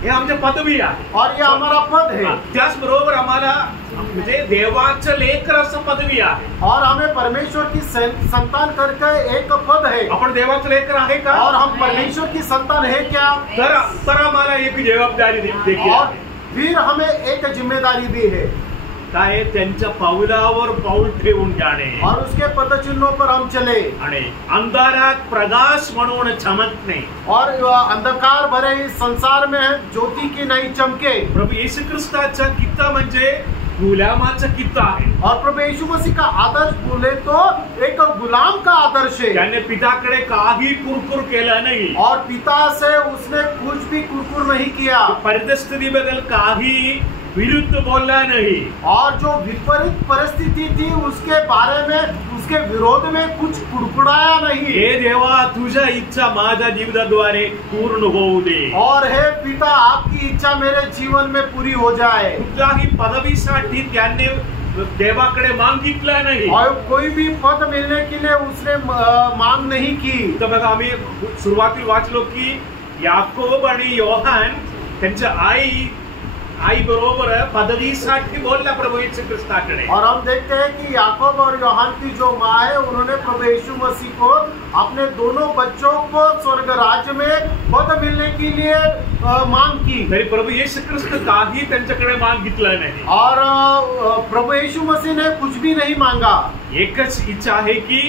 हे आमच्या पदवी आहे और ये हमारा पद है त्याचबरोबर आम्हाला म्हणजे देवाचं लेकर असं पदवी आहे और हमें परमेश्वर की संतान करके एक पद है आपण देवाचं लेकर आहे का और हम परमेश्वर की संतान है क्या तर आम्हाला एक जबाबदारी देखील और आहे. फिर हमें एक जिम्मेदारी भी है काय त्यांच्या पाऊलावर पाऊल ठेवून जाणे और उसके पदचिन्हों पर हम चले आणि अंधारात प्रकाश म्हणून चमकणे और अंधकार भरे इस संसार में ज्योति की नहीं चमके प्रभू येशू ख्रिस्ताचा कित्ता म्हणजे गुलामाचा कित्ता आहे और प्रभु यीशु मसीह का आदर्श बोले तो एक गुलाम का आदर्श है त्याने पिताकडे काही कुरकुर केला नाही और पिता से उसने कुछ भी कुरकुर नहीं किया परिस्थितीबद्दल काही विरुद्ध बोलला नाही और जो विपरीत परिस्थिति थी उसके बारे में उसके विरोध में कुछ कुड़कुड़ाया नहीं हे देवा तुझ्या इच्छा माझ्या जीवनाद्वारे पूर्ण होऊ दे और हे पिता आपकी इच्छा मेरे जीवन में पूरी हो जाए कुठल्याही पदवीसाठी त्याने देवाकडे मागितला नाही और कोई भी पद मिलने के लिए उसने मांग नहीं की तर बघा आम्ही सुरुवातीला वाचलो की याकोब आणि योहान त्यांच्या आई बरोबर पदवीसाठी बोलला प्रभू यीशु ख्रिस्ताकडे और हम देखते हैं कि याकूब और योहान की जो माँ है उन्होंने प्रभु यीशु मसीह को अपने दोनों बच्चों को स्वर्ग राज्य में पद मिलने के लिए मांग की तरी प्रभू यीशु ख्रिस्त काही त्यांच्याकडे मागितलं नाही और प्रभु यीशु मसीह ने कुछ भी नहीं मांगा एकच इच्छा आहे की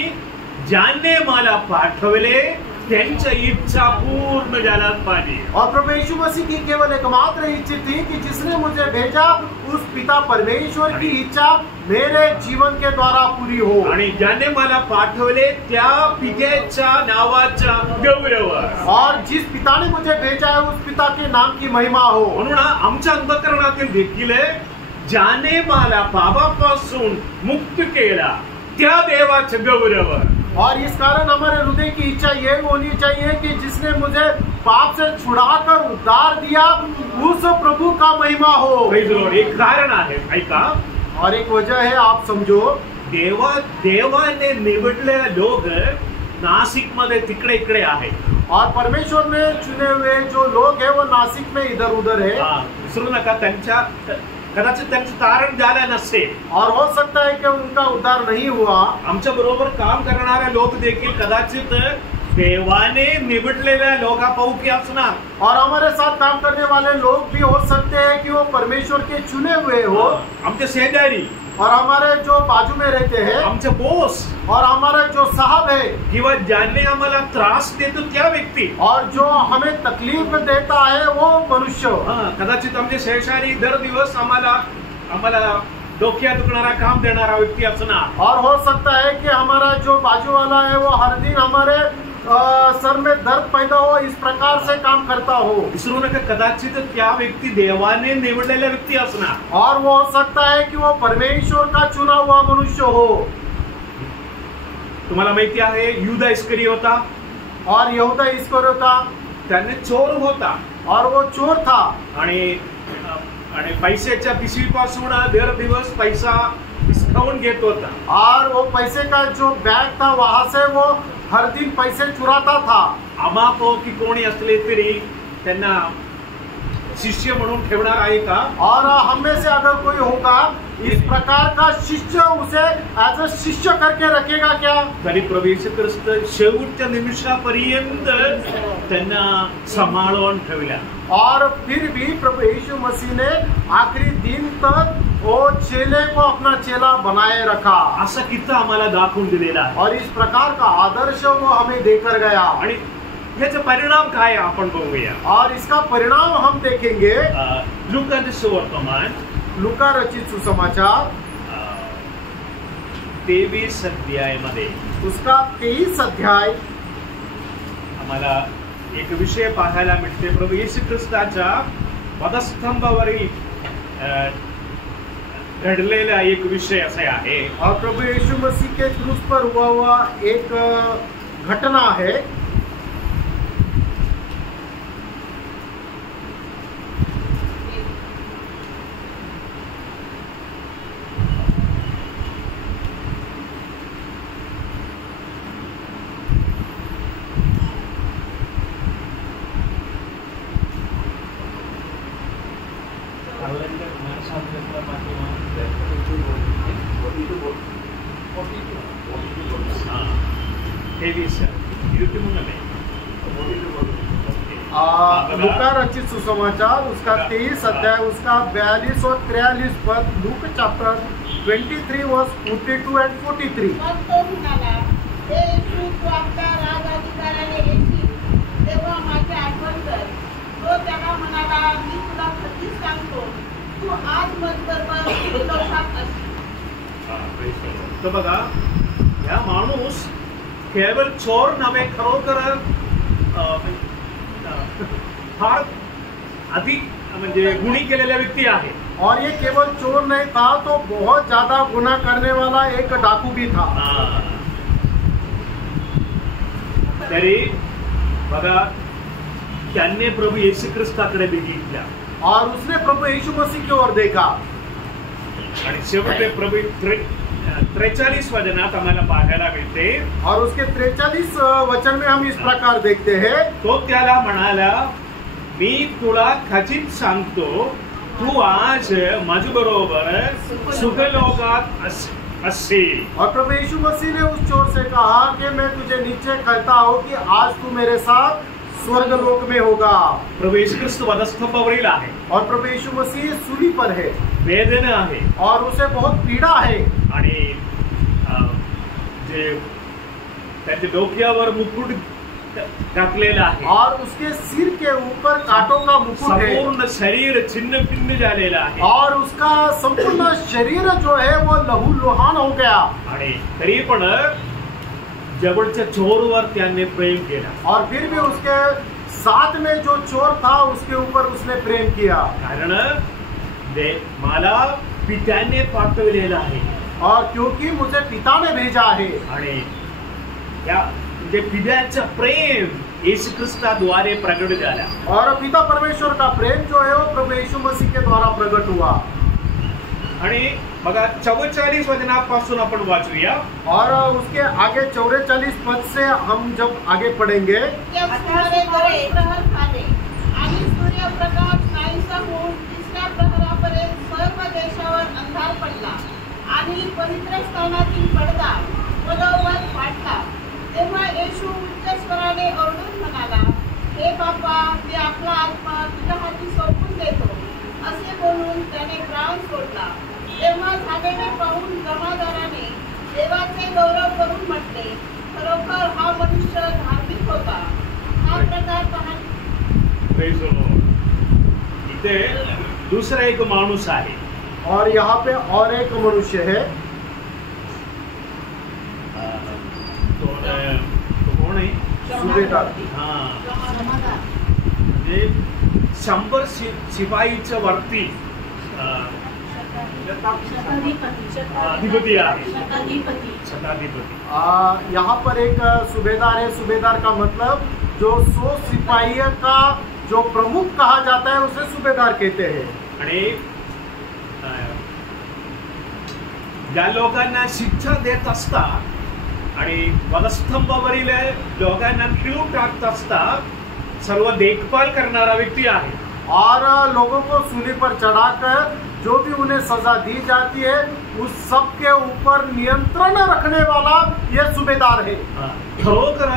ज्याने मला पाठवले त्यांची इच्छा पूर्ण झाला पाहिजे और प्रभु यीशु मसीह की केवल एकमात्र इच्छा थी कि जिसने मुझे भेजा उस पिता परमेश्वर की इच्छा मेरे जीवन के द्वारा पूरी हो आणि ज्याने मला पाठवले त्या पित्याच्या नावाचा गौरव और जिस पिता ने मुझे भेजा है उस पिता के नाम की महिमा हो म्हणून आमच्या अंतःकरणातील देखील ज्याने मला पापापासून मुक्त केला त्या देवाचं गौरव और इस कारण हमारे हृदय की इच्छा ये होनी चाहिए कि जिसने मुझे पाप से छुड़ाकर उद्धार दिया उस प्रभु का महिमा हो एक कारण आहे ऐका और एक वजह है आप समझो देवाने निवडलेले लोक नाशिक मध्ये तिकडे इकडे आहे और परमेश्वर ने चुने हुए जो लोग हैं वो नासिक में इधर उधर है विसरू नका त्यांच्या कदाचित त्यांचं तारण झालं नसेल और हो सकता है कि उनका उद्धार नहीं हुआ आमच्या बरोबर काम करणारे लोक देखील कदाचित देवाने निवडलेल्या लोकापैकी असणार और हमारे साथ काम करने वाले लोग भी हो सकते हैं कि वो परमेश्वर के चुने हुए हो आमचे शेजारी और हमारे जो बाजू में रहते हैं आमचे बॉस और हमारे जो साहब है किंवा ज्याने आम्हाला त्रास देतो त्या व्यक्ती और जो हमें तकलीफ देता है वो मनुष्य कदाचित आमचे शेजारी दर दिवस आम्हाला डोक्यात दुखणारा काम देणारा व्यक्ती असणार और हो सकता है कि हमारा जो बाजू वाला है वो हर दिन हमारे सर में दर्द पैदा हो इस प्रकार से काम करता हो विसरू नका कदाचित त्या व्यक्ती देवाने निवडलेल्या व्यक्ती असणार और वो हो सकता है कि वो परमेश्वर का चुना हुआ मनुष्य हो तुम्हाला माहिती आहे युदा इस्करियोता और यहूदा इस्करियोता त्याने चोर होता और वो चोर था आणि पैशाच्या पिशवीपासून दर दिवस पैसा हिसकावून घेत होता और वो पैसे का जो बैग था वहां से वो हर दिन पैसे चुराता था आम्हा की कोणी असले तरी त्यांना शिष्य म्हणून ठेवणार आहे का और हम में से अगर कोई होगा इस प्रकार का शिष्य उसे एज अ शिष्य करके रखेगा क्या तरी प्रभू येशू ख्रिस्त शेवटच्या निमिषापर्यंत त्यांना सांभाळून ठेवल्या और फिर भी प्रभु यीशु मसीह ने आखिरी दिन तक वो चेले को अपना चेला बनाए रखा असा किस्सा आम्हाला दाखवून दिलेला आहे और इस प्रकार का आदर्श वो हमें देकर गया आणि याचा परिणाम काय आपण बघूया और इसका परिणाम हम देखेंगे लूकाचे सुवर्तमान लूका रचित सुसमाचार 23 अध्यायामध्ये उसका 23 अध्याय आम्हाला एक विषय पाहायला मिळते प्रभू येशू ख्रिस्ताच्या पदस्तंभावरील घडलेला एक विषय असे आहे और प्रभु यीशु मसीह के क्रूस पर हुआ एक घटना है 23 23 लूका रचित सुसमाचार उसका 23 अध्याय उसका 42 और 43 पद, लूक चैप्टर 23 वर्स 42 and 43. मग तो म्हणाला, हे येशू, तू आपल्या राजअधिकाराने येशील तेव्हा माझी आठवण कर. तो त्याला म्हणाला, मी तुला खरंच सांगतो, तू आज माझ्याबरोबर लोकात असशील. तर बघा, ह्या माणूस केवळ चोर नव्हे, खरोखर फार अधिक म्हणजे गुणी केलेला व्यक्ती आहे. और ये केवल चोर नहीं था, तो बहुत ज्यादा गुनाह करने वाला एक डाकू भी था. तरी बघा, त्यांनी प्रभू येशू ख्रिस्ताकडे बघितल्या और उसने प्रभु यीशु मसीह की ओर देखा. आणि शेवटी प्रभू 43 वचनात आम्हाला पाहायला मिळते. और उसके 43 वचन में हम इस प्रकार देखते हैं, तो त्याला म्हणाला, मी तुला खचित सांगतो, तू आज माझ्याबरोबर सुखलोकात असशील. और प्रभु यीशु मसीह ने उस चोर से कहा कि मैं तुझे नीचे कहता हूँ कि आज तू मेरे साथ स्वर्ग लोक में होगा. प्रभू येशू ख्रिस्त वधस्तंभावरील आहे. और प्रभु यीशु मसीह सूली पर है. वेदना आहे. और उसे बहुत पीड़ा है. आणि जे त्याच्या डोक्यावर मुकुट टाकलेला आहे. और उसके सिर के ऊपर कांटों का मुकुट है. संपूर्ण शरीर छिन्न भिन्न झालेला आहे. और उसका संपूर्ण शरीर जो है वो लहूलुहान हो गया. आणि तरी पण जवळच्या चोरवर त्याने प्रेम केला. और फिर भी उसके साथ में जो चोर था उसके ऊपर उसने प्रेम किया. कारण मला पित्याने पाठवलेला आहे. और क्योंकि मुझे पिता ने भेजा है. आणि या म्हणजे पित्याचं प्रेम येशू ख्रिस्ताद्वारे प्रगट झाला. और पिता परमेश्वर का प्रेम जो है वो प्रभु यीशु मसीह के द्वारा प्रकट हुआ. आणि बघा 44 वचनापासून आपण वाचूया. और उसके आगे 44 पद से हम जब आगे पढ़ेंगे. त्या सुमारे 2 प्रहर झाले आणि सूर्यप्रकाश नाहीसा होऊन 3ऱ्या प्रहरापर्यंत सर्व देशावर अंधार पडला आणि पवित्र स्थानातील पडदा वलोवर फाटला. तेव्हा येशू उच्च स्वराने ओरडून म्हणाला, हे बापा, मी आपला आत्मा तुझ्या हाती सोपवून देतो. असे बोलून त्याने प्राण सोडला. तेव्हा झालेले पाहून जमादाराने देवाचे गौरव करून म्हटले, खरोखर हा मनुष्य धार्मिक होता. हा प्रकार इथे दुसरा एक माणूस आहे. और यहाँ पे और एक मनुष्य है. तो कोण आहे? सुबेदार. म्हणजे 100 शिपाईच्या वरती अधिपती आहे. शताधिपती. यहाँ पर एक सूबेदार है. सूबेदार का मतलब जो 100 सिपाहियों का जो प्रमुख कहा जाता है उसे सूबेदार कहते हैं. आणि ज्या लोकांना शिक्षा देत असतात आणि वधस्तंभावरील लोकांना खिळून टाकत असतात, सर्व देखभाल करणारा व्यक्ती आहे. और लोगों को सूली पर चढ़ाकर जो भी उन्हें सजा दी जाती है उस सब के ऊपर नियंत्रण रखने वाला यह सूबेदार है. खरोखर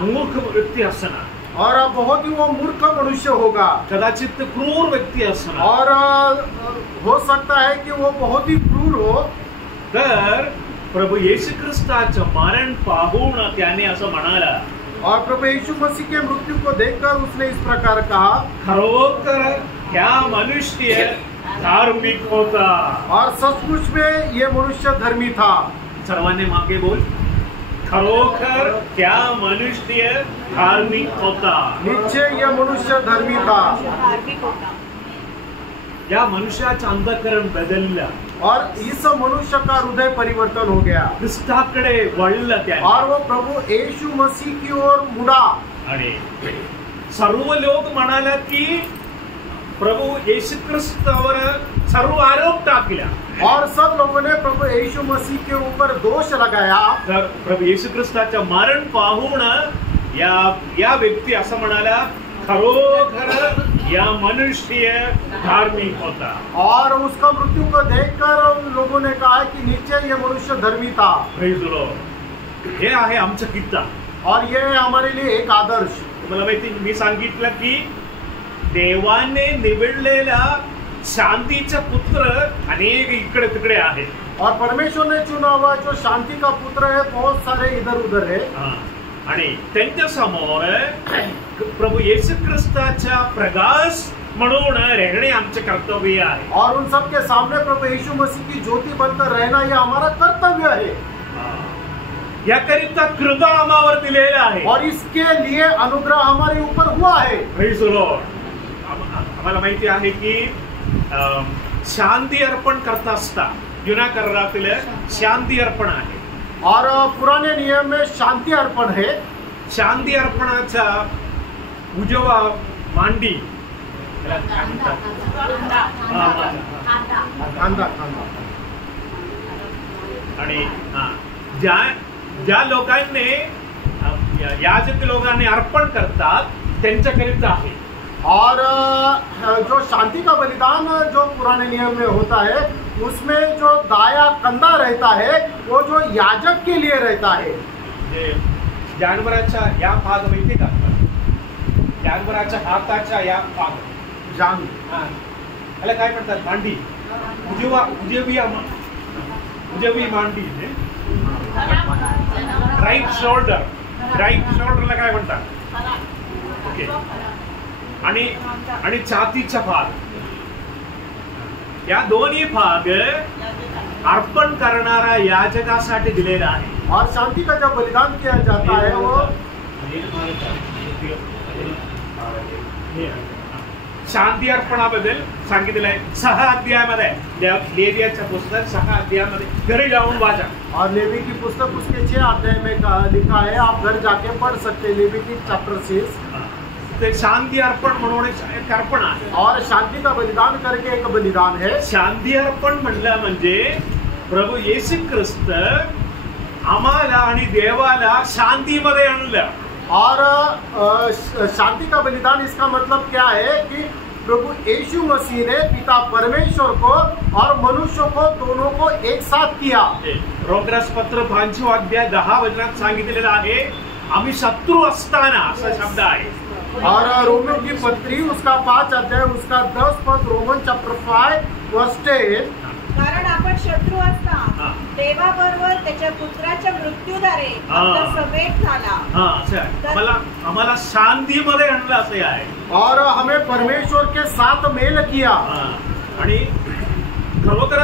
मूर्ख व्यक्ती असणार. और बहुत ही वो मूर्ख मनुष्य होगा. कदाचित क्रूर व्यक्ती असणार. और हो सकता है कि वो बहुत ही क्रूर हो. तर प्रभू येशू ख्रिस्ताचं मरण पाहून त्याने असं म्हणाला. और प्रभु यीशु मसीह के मृत्यु को देखकर उसने इस प्रकार कहा, खरोखर क्या मनुष्य धार्मिक होता. और सचमुच में ये मनुष्य धर्मी था. सर्वांनी मागे बोल. खरोखर क्या मनुष्य धार्मिक होता. निश्चय यह मनुष्य धर्मी था. धार्मिक होता. या मनुष्याचं अंधकरण बदललं. और इस मनुष्य का हृदय परिवर्तन हो गया. ख्रिस्ताकडे वळलं त्याने. और वो प्रभु यीशु मसीह की ओर मुड़ा. आणि सर्व लोक म्हणाला की प्रभु येशू ख्रिस्तावर सर्व आरोप टाकला. और सब लोगों ने प्रभु यीशु मसीह के ऊपर दोष लगाया. तर प्रभु येशू ख्रिस्ताचं मरण पाहून या व्यक्ती असं म्हणाला, खरोखर या मनुष्य धार्मिक होता. और उसका मृत्यु को देखकर उन लोगों ने कहा कि नीचे ये मनुष्य धर्मी था. Praise the Lord. हे आहे आमचं कित्ता. और ये है हमारे लिए एक आदर्श. तुम्हाला माहिती, मी सांगितलं की देवाने निवडलेला शांतीचा पुत्र अनेक इकडे तिकडे आहेत. और परमेश्वर ने चुना हुआ जो शांति का पुत्र है बहुत सारे इधर उधर है. आणि त्यांच्या समोर प्रभु येशू ख्रिस्ताचा प्रकाश म्हणून रहणे आमचे कर्तव्य आहे. और उन सब के सामने प्रभु यीशु मसीह की ज्योति बनकर रहना ये हमारा कर्तव्य है. याकरिता कृपा आम्हावर दिलेला आहे. और इसके लिए अनुग्रह हमारे ऊपर हुआ है. Praise the Lord. आम्हाला माहिती आहे की शांती अर्पण करत असता जुन्या करारातील शांती अर्पण आहे. और पुराने नियम में शांति अर्पण है. शांती अर्पणाचा उजवा मांडी आणि ज्या लोकांनी याजक लोकांनी अर्पण करतात त्यांच्याकरिता आहे. और जो शांति का बलिदान जो पुराने नियम में होता है उसमें जो दाया कंधा रहता है वो जो याजक के लिए रहता है. जानवराच्या या भाग माहिती का, जानवराच्या हाताच्या या भाग जांग याला काय म्हणतात, मांडी. उजवी मांडी राईट शोल्डरला काय म्हणतात. ओके. आणि छातीचा भाग, या दोन्ही भाग अर्पण करणारा याजकासाठी दिलेला आहे. और शांति का जब बलिदान किया जाता है वो शांती अर्पणाबद्दल सांगितलेलं आहे 6 अध्यायामध्ये. लेवियाच्या पुस्तक 6 अध्यायामध्ये घरी जाऊन वाचा. और लेवी की पुस्तक उसके 6 अध्याय में लिखा है, आप घर जाके पढ़ सकते. लेवी की चैप्टर 6 ते शांती अर्पण म्हणून एक अर्पण आहे. और शांति का बलिदान करके एक बलिदान है. शांती अर्पण म्हणलं म्हणजे प्रभू येशू ख्रिस्त आम्हाला आणि देवाला शांतीमध्ये आणलं. और शांति का बलिदान इसका मतलब क्या है कि प्रभु यीशु मसीह ने पिता परमेश्वर को और मनुष्य को दोनों को एक साथ किया. रोमपत्र 5 अध्याय 10 वचनात सांगितलेलं आहे, आम्ही शत्रू असताना, असा शब्द आहे. और रोमन की पत्री उसका 5 अध्याय उसका 10 पद, रोमन चैप्टर 5 वर्स 10. कारण आपण शत्रू असता देवाबरोबर त्याच्या पुत्राच्या मृत्यूद्वारे समेट झाला. आम्हाला शांतीमध्ये आणलं असे आहे. और हमें परमेश्वर के साथ मेल किया. आणि खरोखर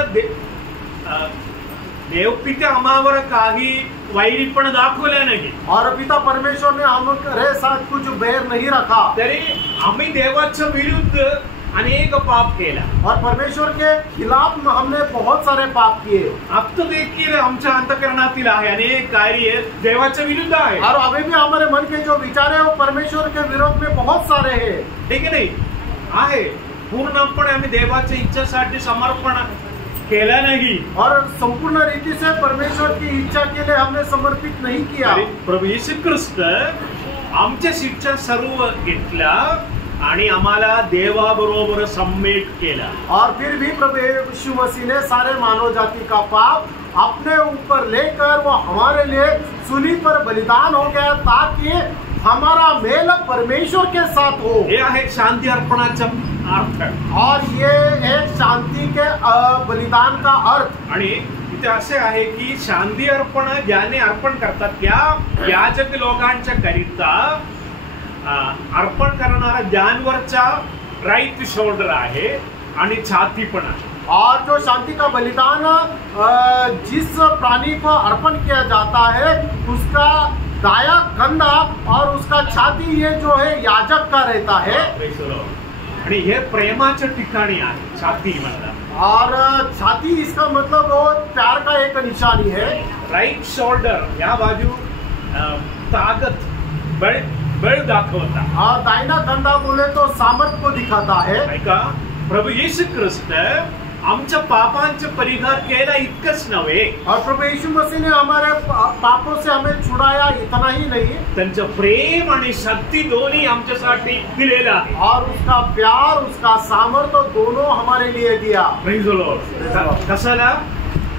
देवपिता आम्हावर काही वाईटपण दाखवलं नाही. और पिता परमेश्वर ने हमारे साथ कुछ बैर नहीं रखा. तरी आम्ही देवाच्या विरुद्ध अनेक पाप केला. और परमेश्वर के खिलाफ हमने बहुत सारे पाप किए. अब तो देखील आमच्या अंतःकरणातील आहे अनेक कार्य देवाच्या विरुद्ध आहे. और अभी भी हमारे मन के जो विचार है वो परमेश्वर के विरोध में बहुत सारे हैं. ठीक नाही आहे. पूर्णपणे आम्ही देवाच्या इच्छेसाठी समर्पण केला नाही. और संपूर्ण रीति से परमेश्वर की इच्छा के लिए हमने समर्पित नहीं किया. प्रभू येशू ख्रिस्त आमच्या शिक्षा सर्व घेतला आणि आम्हाला देवाबरोबर सम्मेट केला. और फिर भी प्रभु यीशु मसीह ने सारे मानव जाति का पाप अपने ऊपर लेकर वो हमारे लिए सूली पर बलिदान हो गया ताकि हमारा मेल परमेश्वर के साथ हो. हे आहे शांती अर्पणाचा अर्थ. और ये एक शांति के बलिदान का अर्थ. आणि इथे असे आहे की शांती अर्पण ज्याने अर्पण करतात त्या याजक लोकांच्या करिता अर्पण करणारा जानवरचा राईट शोल्डर आहे आणि छाती पण आहे. और जो शांति का बलिदान जिस प्राणी को अर्पण किया जाता है उसका दाया कंधा और उसका छाती ये जो है याजक का रहता है. आणि हे प्रेमाच्या ठिकाणी आहे छाती म्हणतात. और छाती इसका मतलब वो प्यार का एक निशानी है. राईट शोल्डर या बाजू ताकत बळ दाखवता. और दाहिना कंधा बोले तो सामर्थ को दिखाता है. ऐका, प्रभू येशू ख्रिस्त आमच्या पापांचे परिहार केला इतकंच नव्हे. और प्रभु यीशु मसीह ने हमारे पापों से हमें छुड़ाया. इतना ही नहीं, त्यांचं प्रेम आणि शक्ती दोन्ही आमच्यासाठी दिलेलं आहे. और उसका प्यार उसका सामर्थ्य दोनों हमारे लिए दिया. Praise the Lord. कशाला?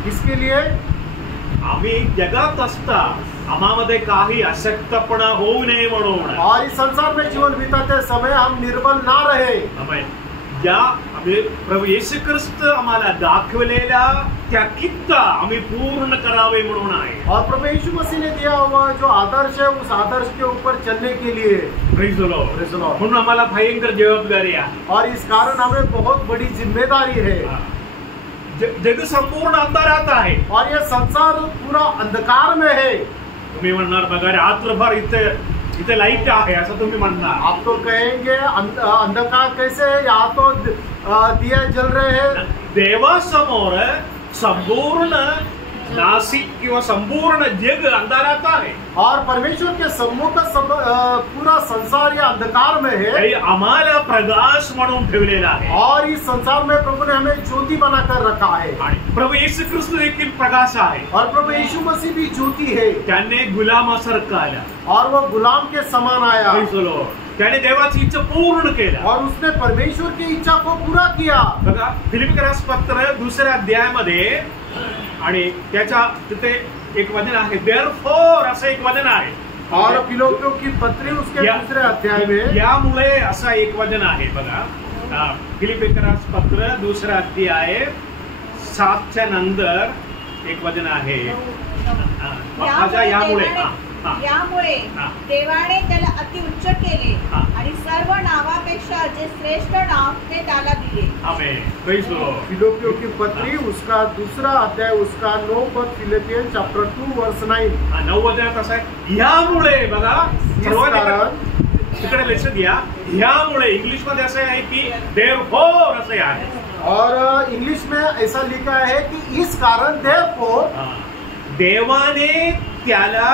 इसके लिए आम्ही जगात असता आम्हामध्ये काही अशक्तपणा होऊ नये म्हणून और इस संसार में जीवन बिताते समय हम निर्बल ना रहे। आमेन। ज्या आम्ही प्रभू येशू ख्रिस्त आम्हाला दाखवलेल्या त्या कित्ता आम्ही पूर्ण करावे म्हणून आहे। और प्रभु यीशु मसीह ने दिया हुआ जो आदर्श है उस आदर्श के ऊपर चलने के लिए praise the Lord. Praise the Lord। म्हणून आम्हाला भयंकर जबाबदारी आहे और इस कारण हमें बहुत बड़ी जिम्मेदारी है। जग संपूर्ण अंधारात आहे और ये संसार पूरा अंधकार में है। तुम्ही म्हणणार बघा रात्रभर इथे लाईट आहे असं तुम्ही म्हणणार। आप तो कहेंगे अंधकार कैसे है, यहाँ तो दिए जल रहे हैं। देवासमोर संपूर्ण नासिक किंवा संपूर्ण जग अंधारात आहे और परमेश्वर के सम्मुख पूरा संसार या अंधकार में है। तरी आम्हाला प्रकाश म्हणून ठेवलेला आहे और इस संसार में प्रभु ने हमें ज्योति बनाकर रखा है। आणि प्रभू येशू ख्रिस्त देखील प्रकाश आहे और प्रभु यीशु मसीह भी ज्योति है। त्याने गुलामासारखा आला और वो गुलाम के समान आया Praise the Lord। त्याने देवाची इच्छा पूर्ण केला और उसने परमेश्वर की इच्छा को पूरा किया। बघा फिलिपियस पत्र 2 अध्यायामध्ये आणि त्याच्या तिथे एक वचन आहे देअरफॉर असं एक वचन आहे और फिलिप्पियों की पत्री उसके दूसरे अध्याय में यामुळे असं एक वचन आहे बघा फिलिपियस पत्र 2 अध्याय 7 नंतर एक वचन आहे यामुळे देवाने त्याला अति उच्च केले आणि सर्व नावापेक्षा जे श्रेष्ठ नाव ते त्याला दिले। आमेन। Praise the Lord. फिलिप्पियों की पत्री उसका दूसरा अध्याय उसका 9 पद फिलिपियन चैप्टर 2 वर्स 9। 9 अध्यायात असं आहे यामुळे बघा तिकडे लक्ष द्या यामुळे इंग्लिश मध्ये असं आहे की देअरफॉर असे आहे और इंग्लिश में ऐसा लिखा है कि इस कारण देयरफॉर देवाने त्याला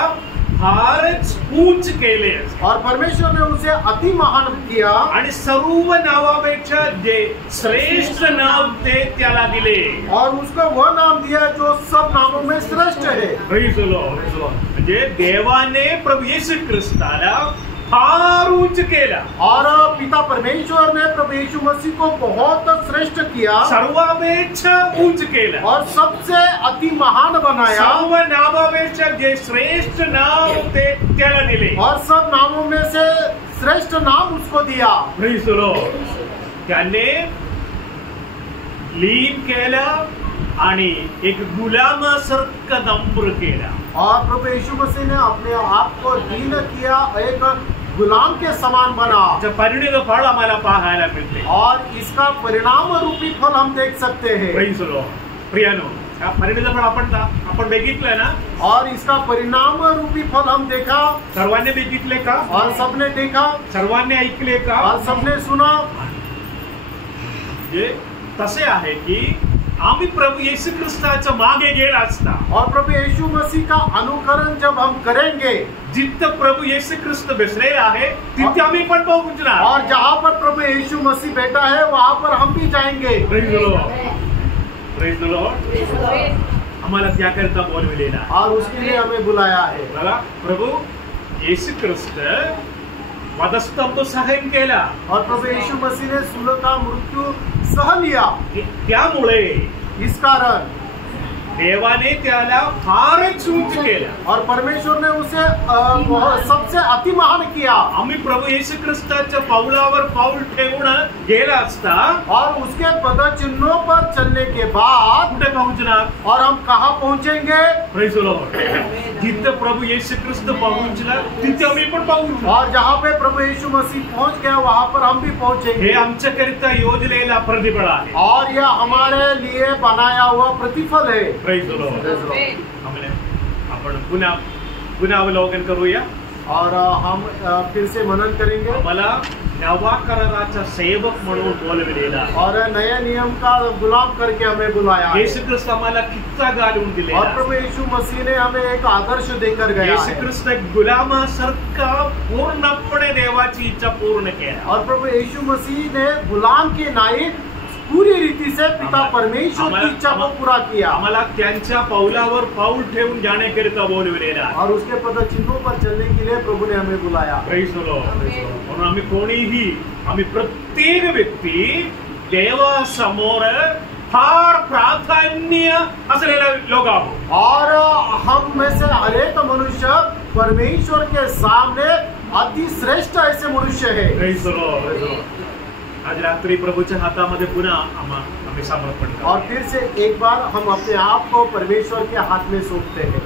फारच उच्च केले और परमेश्वर ने उसे अति महान किया आणि सर्व नावापेक्षा जे श्रेष्ठ नाव ते त्याला दिले और उसको वह नाम दिया जो सब नामों में श्रेष्ठ है। Praise the Lord. म्हणजे देवाने प्रभू येशू ख्रिस्ताला फार उच्च केला और पिता परमेश्वर ने प्रभु यीशु मसीह को बहुत श्रेष्ठ किया सर्वापेक्षा उच्च केला और सबसे अति महान बनाया सर्व नावापेक्षा जे श्रेष्ठ नाव ते त्याला दिले और सब नामों में से श्रेष्ठ नाम उसको दिया। Praise the Lord. त्याने लीन केला आणि एक गुलामासारखा नम्र केला और प्रभु यीशु मसीह ने अपने आप को दीन किया, एक गुलाम के समान बना। परिणित फळ आम्हाला पाहायला मिळते और इसका परिणाम रूपी फल हम देख सकते हैं। Praise the Lord. प्रियानो हा परिणित फळ आपण बघितलं ना और इसका परिणाम रूपी फल हम देखा। सर्वांनी बघितले का और सबने देखा, सर्वांनी ऐकले का और सबने सुना। जे तसे आहे की आम्ही प्रभू येशू ख्रिस्ताच्या मागे गेला असता और प्रभु यीशु मसीह का अनुकरण जब हम करेंगे जिथं प्रभु येशू ख्रिस्त बसलेला आहे तिथे आम्ही पण पोहोचणार और जहाँ पर प्रभु यीशु मसीह बैठा है वहाँ पर हम भी जाएंगे। Praise the Lord. Praise the Lord. आम्हाला त्याकरता बोलविलेला और उसके लिए हमें बुलाया है। बघा प्रभु येशू ख्रिस्त वधस्तंभ सहन केला और प्रभु यीशु मसीह ने सूल का मृत्यू सह लिया। त्यामुळे इस कारण देवाने त्याला फारच उच्च केला और परमेश्वर ने उसे सबसे अति महान किया। आम्ही प्रभू येशू ख्रिस्ताच्या पाऊलावर पाऊल ठेवून गेला असता और उसके पद चिन्हों पर चलने के बाद कुठे पहुंचणार और हम कहाँ पहुंचेंगे? Praise the Lord. जिथे प्रभु येशू ख्रिस्त पहुंचला तिथे आम्ही पण पहुंचू और जहाँ पे प्रभु यीशु मसीह पहुंच गया वहाँ पर हम भी पहुंचेंगे। हे आमच्याकरिता योजलेला प्रतिफळ आहे और यह हमारे लिए बनाया हुआ प्रतिफल है। Praise the Lord. आपण पुन्हा अवलोकन करूया और हम फिर से मनन करेंगे। आम्हाला नवा कराराचा सेवक म्हणून बोलविलेला और नए नियम का गुलाम करके हमें बुलाया है। येशू ख्रिस्त आम्हाला किस्सा घालून दिले और प्रभु यीशु मसीह ने हमें एक आदर्श देकर गया येशू है। ख्रिस्त गुलामासारखा पूर्णपणे देवाची इच्छा पूर्ण केला और प्रभु यीशु मसीह ने गुलाम के नाई पूरी रीति से पिता परमेश्वर की इच्छा को पूरा किया। आम्हाला त्यांच्या पाऊलावर पाऊल ठेवून जाण्याकरिता बोलविलेला और उसके पद चिन्हों पर चलने के लिए प्रभु ने हमें बुलाया। Praise the Lord. म्हणून आम्ही कोणीही आम्ही प्रत्येक व्यक्ती देवासमोर फार प्राधान्य असलेले लोक आहोत. और हम में से हरेक मनुष्य परमेश्वर के सामने अति श्रेष्ठ ऐसे मनुष्य है. Praise the Lord, praise the Lord. आज रात्री प्रभूच्या हातामध्ये पुन्हा आम्ही समर्पण करतो. और फिर से एक बार हम अपने आप को परमेश्वर के हाथ में सौंपते हैं.